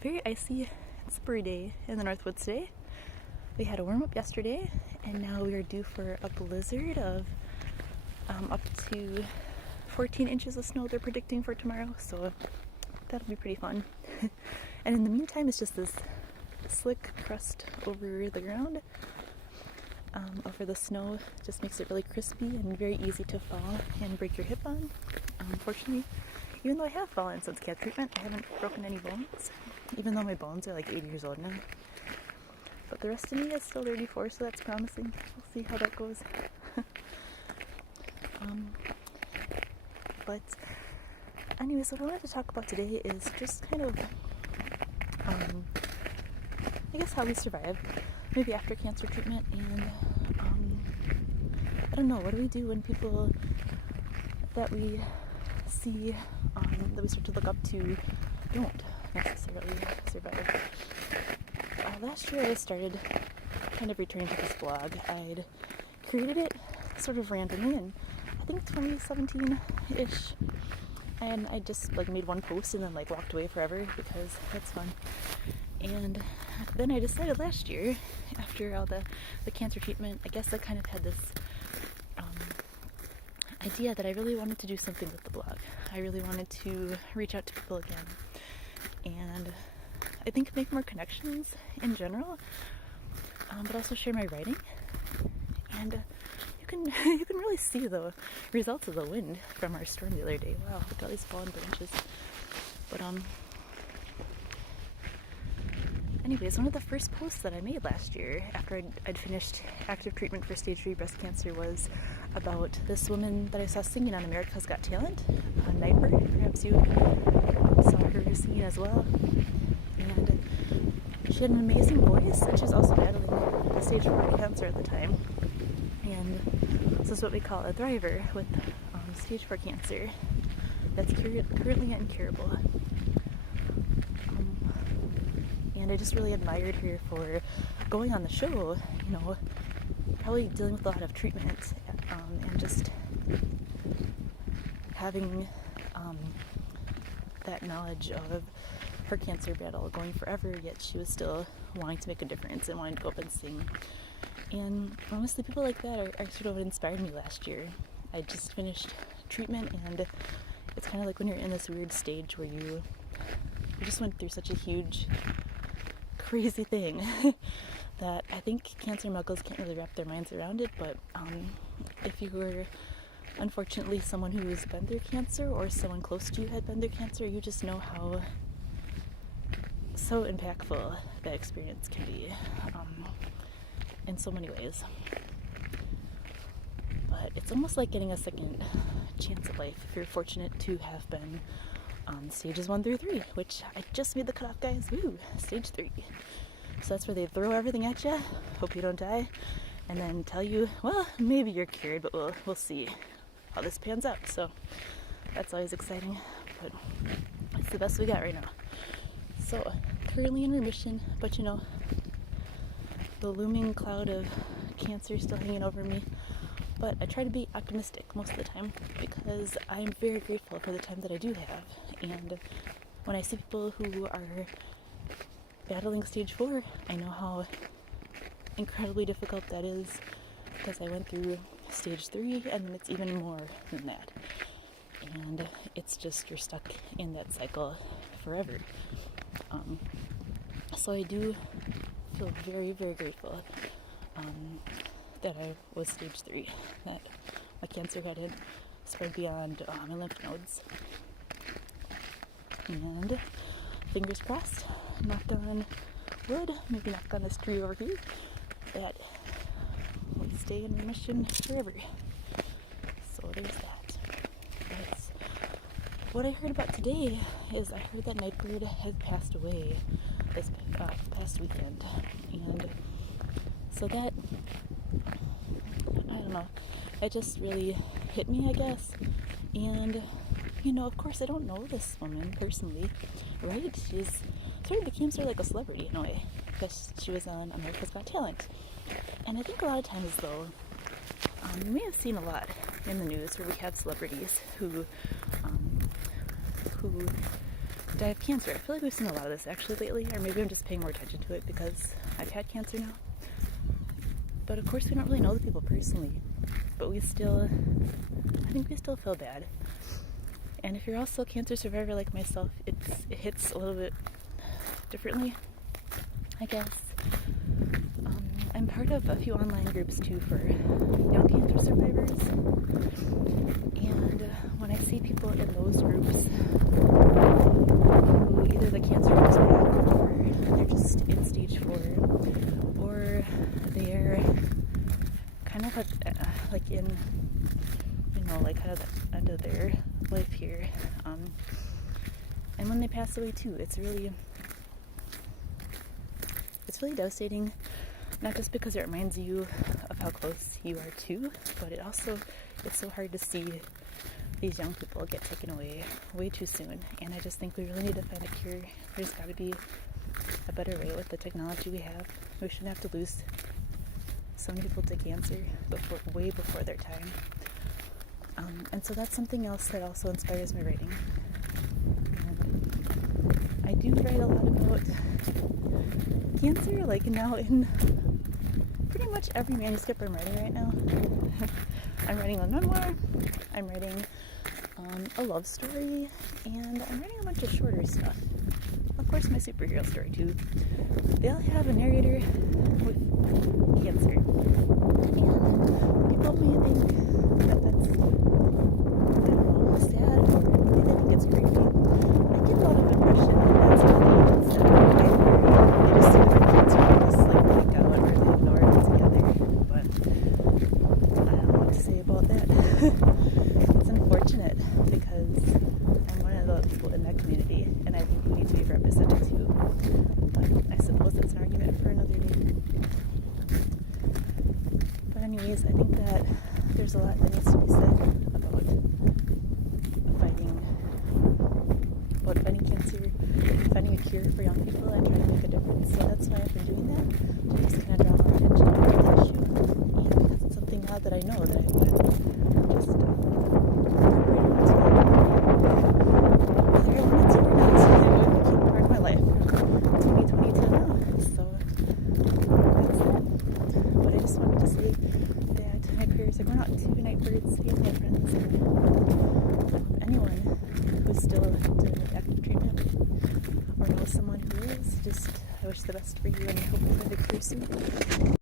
very icy and slippery day in the Northwoods today. We had a warm up yesterday, and now we are due for a blizzard of up to 14 inches of snow they're predicting for tomorrow, so that'll be pretty fun. And in the meantime, it's just this slick crust over the ground, over the snow. Just makes it really crispy and very easy to fall and break your hip on. Unfortunately, even though I have fallen since cat treatment, I haven't broken any bones, even though my bones are like 8 years old now. But the rest of me is still 34, so that's promising. We'll see how that goes. But anyways, what I wanted to talk about today is just kind of, I guess, how we survive, maybe after cancer treatment, and I don't know, what do we do when people that we see, that we start to look up to, don't necessarily survive. Last year I started kind of returning to this blog. I'd created it sort of randomly in, I think, 2017-ish, and I just like made one post and then like walked away forever because that's fun. And then I decided last year, after all the cancer treatment, I guess I kind of had this idea that I really wanted to do something with the blog. I really wanted to reach out to people again, and I think make more connections in general, but also share my writing. And you can really see the results of the wind from our storm the other day. Wow, look at all these fallen branches. But anyways, one of the first posts that I made last year after I'd finished active treatment for stage 3 breast cancer was about this woman that I saw singing on America's Got Talent, Niper. Perhaps you saw her singing as well. And she had an amazing voice, and she was also battling stage 4 cancer at the time. And this is what we call a thriver with stage 4 cancer that's currently incurable. And I just really admired her for going on the show, you know, probably dealing with a lot of treatment, and just having that knowledge of her cancer battle going forever, yet she was still wanting to make a difference and wanting to go up and sing. And honestly, people like that are sort of what inspired me last year. I just finished treatment, and it's kind of like when you're in this weird stage where you just went through such a huge, crazy thing that I think cancer muggles can't really wrap their minds around it. But if you were unfortunately someone who's been through cancer, or someone close to you had been through cancer, you just know how so impactful that experience can be, in so many ways. But it's almost like getting a second chance at life if you're fortunate to have been on stages 1 through 3, which I just made the cutoff, guys. Woo! Stage 3. So that's where they throw everything at you, hope you don't die, and then tell you, well, maybe you're cured, but we'll see how this pans out. So that's always exciting, but it's the best we got right now. So currently in remission, but you know, the looming cloud of cancer is still hanging over me. But I try to be optimistic most of the time because I'm very grateful for the time that I do have. And when I see people who are battling stage 4, I know how incredibly difficult that is, because I went through stage 3, and it's even more than that. And it's just, you're stuck in that cycle forever. So I do feel very, very grateful that I was stage 3, that my cancer hadn't spread beyond my lymph nodes. And fingers crossed, knock on wood, maybe knock on this tree over here, that will stay in remission forever. So there's that. But what I heard about today is I heard that Nightbird had passed away this past weekend. And so that, I don't know, it just really hit me, I guess. And, you know, of course I don't know this woman personally, right? She's sort of became sort of like a celebrity in a way, because she was on America's Got Talent. And I think a lot of times, though, you may have seen a lot in the news where we have celebrities who I have cancer? I feel like we've seen a lot of this actually lately, or maybe I'm just paying more attention to it because I've had cancer now. But of course we don't really know the people personally, but I think we still feel bad. And if you're also a cancer survivor like myself, it hits a little bit differently, I guess. I'm part of a few online groups too for young cancer survivors, and when I see people in those groups who either the cancer comes back or they're just in stage 4 or they're kind of like in, like kind of the end of their life here, and when they pass away too, it's really devastating. Not just because it reminds you of how close you are too, but it's so hard to see these young people get taken away way too soon. And I just think we really need to find a cure. There's got to be a better way with the technology we have. We shouldn't have to lose so many people to cancer way before their time. And so that's something else that also inspires my writing. And I do write a lot about cancer, like now in pretty much every manuscript I'm writing right now. I'm writing a memoir, I'm writing a love story, and I'm writing a bunch of shorter stuff. Of course, my superhero story too. They all have a narrator with cancer. And people may think that that's, sad, or maybe they think it's creepy. I get a lot of impression that that's what the agents said. They just see their kids who are just like freaked out or they ignore it altogether. But I don't know what to say about that. It's unfortunate because I'm one of the people in that community and I think we need to be represented too. But I suppose it's an argument for another day. But anyways, I think that there's a lot that needs to be said about fighting cancer, finding a cure for young people and trying to make a difference. So that's why I've been doing that, to just kind of draw more attention to the issue. And because it's something now that I know that I've been just whether I wanted to or not, it became part of my life from 2020 to now. So that's that. But I just wanted to say that my prayers are going out to Nightbirds, family, friends, and anyone who's still doing active treatment or knows someone who is. Just I wish the best for you and I hope you find a cure soon.